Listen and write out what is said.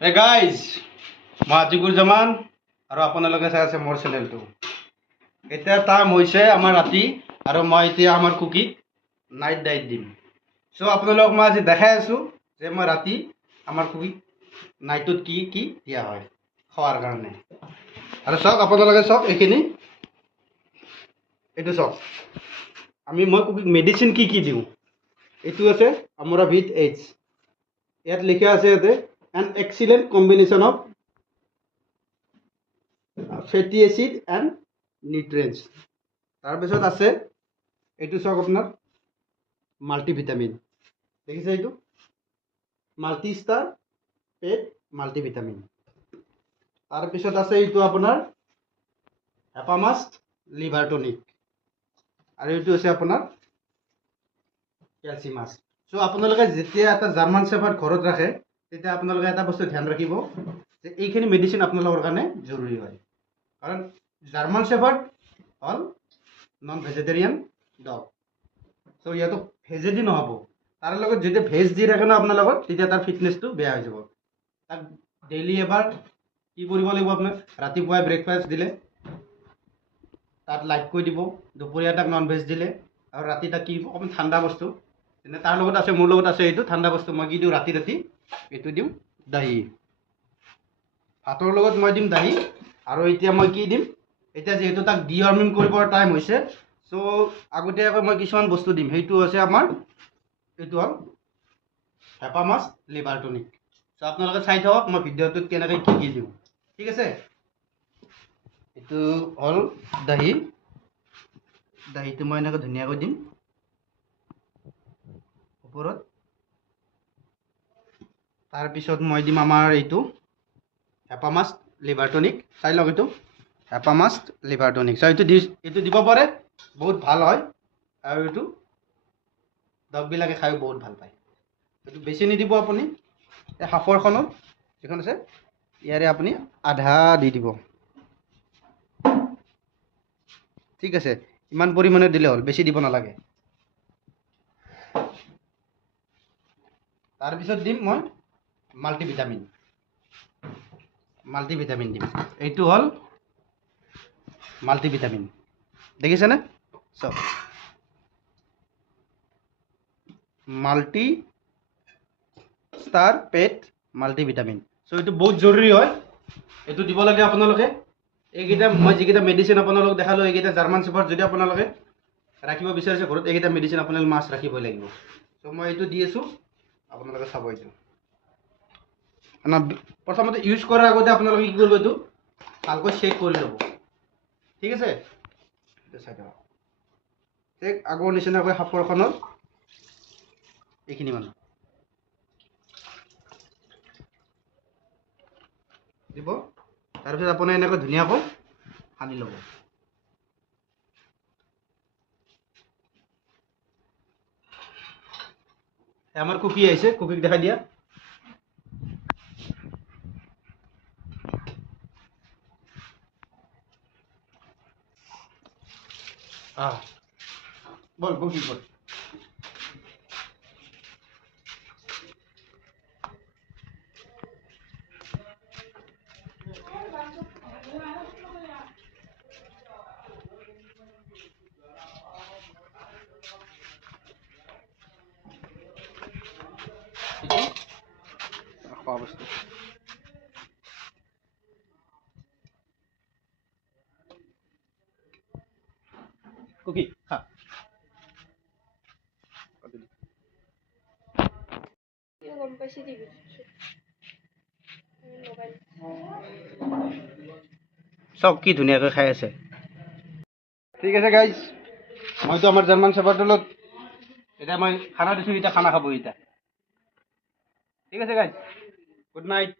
Hey guys, মই আতিকুৰ জামান আৰু আপোনালোকে চাই আছে মোৰ চেনেলটো। এতিয়া টাইম হৈছে আমাৰ ৰাতি আৰু মই এতিয়া আমাৰ কুকিক নাইট ডাইট দিম। চ' আপোনালোকক মই আজি দেখাই আছোঁ যে মই ৰাতি আমাৰ কুকিক নাইটত কি কি দিয়া হয় খোৱাৰ কাৰণে। আৰু চাওক আপোনালোকে চাওক এইখিনি এইটো চাওক মই কুকিক মেডিচিন কি কি দিওঁ। এইটো আছে আমৰাভিট এইচ। ইয়াত লিখা আছে ইয়াতে an excellent combination of fatty acid and nutrients. তাৰপিছত আছে এইটো চাওক আপোনাৰ মাল্টিভিটামিন দেখিছে এইটো মাল্টি ষ্টাৰ পেট মাল্টিভিটামিন। তাৰপিছত আছে এইটো আপোনাৰ হেপামাষ্ট লিভাৰ টনিক আৰু এইটো আছে আপোনাৰ কেলচিমাছ। চ' আপোনালোকে যেতিয়া এটা জাৰ্মান শ্বেফাৰ্ড ঘৰত ৰাখে তেতিয়া আপোনালোকে এটা বস্তু ধ্যান ৰাখিব যে এইখিনি মেডিচিন আপোনালোকৰ কাৰণে জৰুৰী হয়, কাৰণ জাৰ্মান শ্বেফাৰ্ড হ'ল নন ভেজিটেৰিয়ান ডগ। চ' ইয়াতো ভেজেদি নহ'ব, তাৰ লগত যেতিয়া ভেজ দি ৰাখে ন আপোনালোকৰ তেতিয়া তাৰ ফিটনেছটো বেয়া হৈ যাব। তাক ডেইলি এবাৰ কি কৰিব লাগিব, আপোনাৰ ৰাতিপুৱাই ব্ৰেকফাষ্ট দিলে তাত লাইটকৈ দিব, দুপৰীয়া তাক নন ভেজ দিলে আৰু ৰাতি তাক কি অকণমান ঠাণ্ডা বস্তু যেনে তাৰ লগত আছে, মোৰ লগত আছে এইটো ঠাণ্ডা বস্তু মই কি দিওঁ ৰাতি এইটো দিওঁ দাহি। ভাতৰ লগত মই দিম দাহি। আৰু এতিয়া মই কি দিম, এতিয়া যিহেতু তাক ডিৱাৰ্মিং কৰিবৰ টাইম হৈছে, চ' আগতীয়াকৈ মই কিছুমান বস্তু দিম। সেইটো হৈছে আমাৰ এইটো হ'ল হেপামাষ্ট লিভাৰ টনিক। চ' আপোনালোকে চাই থাকক মই ভিডিঅ'টোত কেনেকৈ কি কি দিওঁ, ঠিক আছে। এইটো হ'ল দাহি। দাহিটো মই এনেকৈ ধুনীয়াকৈ দিম ওপৰত। তাৰপিছত মই দিম আমাৰ এইটো হেপামাষ্ট লিভাৰ টনিক। চাই লওক এইটো হেপামাষ্ট লিভাৰ টনিক। চ' এইটো দিব পাৰে, বহুত ভাল হয় আৰু এইটো ডগবিলাকে খায়ো বহুত ভাল পায়। এইটো বেছি নিদিব আপুনি, এই হাফৰখনত যিখন আছে ইয়াৰে আপুনি আধা দি দিব, ঠিক আছে। ইমান পৰিমাণে দিলে হ'ল, বেছি দিব নালাগে। তাৰপিছত দিম মই মাল্টিভিটামিন দিম। এইটো হ'ল মাল্টিভিটামিন, দেখিছেনে? চব মাল্টি ষ্টাৰ পেট মাল্টিভিটামিন। চ' এইটো বহুত জৰুৰী হয়, এইটো দিব লাগে আপোনালোকে। এইকেইটা মই যিকেইটা মেডিচিন আপোনালোকক দেখালোঁ, এইকেইটা জাৰ্মান শ্বেফাৰ্ড যদি আপোনালোকে ৰাখিব বিচাৰিছে ঘৰত, এইকেইটা মেডিচিন আপোনালোকে মাষ্ট ৰাখিবই লাগিব। চ' মই এইটো দি আছোঁ, আপোনালোকে চাব। এইটো প্ৰথমতে ইউজ কৰাৰ আগতে আপোনালোকে কি কৰিব, এইটো ভালকৈ চেক কৰি ল'ব, ঠিক আছে। চাই থাকক, ঠিক আগৰ নিচিনাকৈ সাপৰখনত এইখিনি মানুহ দিব। তাৰপিছত আপুনি এনেকৈ ধুনীয়াকৈ সানি ল'ব। আমাৰ কুকি আহিছে, কুকিক দেখাই দিয়া। বল কুকি বল। খোৱা বস্তু কুকি খা। গম পাইছি টিভি মোবাইল চব কি ধুনীয়াকৈ খাই আছে, ঠিক আছে গাইজ। মইতো আমাৰ জাৰ্মান শ্বেফাৰ্ডৰ লগত এতিয়া মই খানা দিছোঁ, এতিয়া খানা খাব এতিয়া, ঠিক আছে গাইজ। Good night.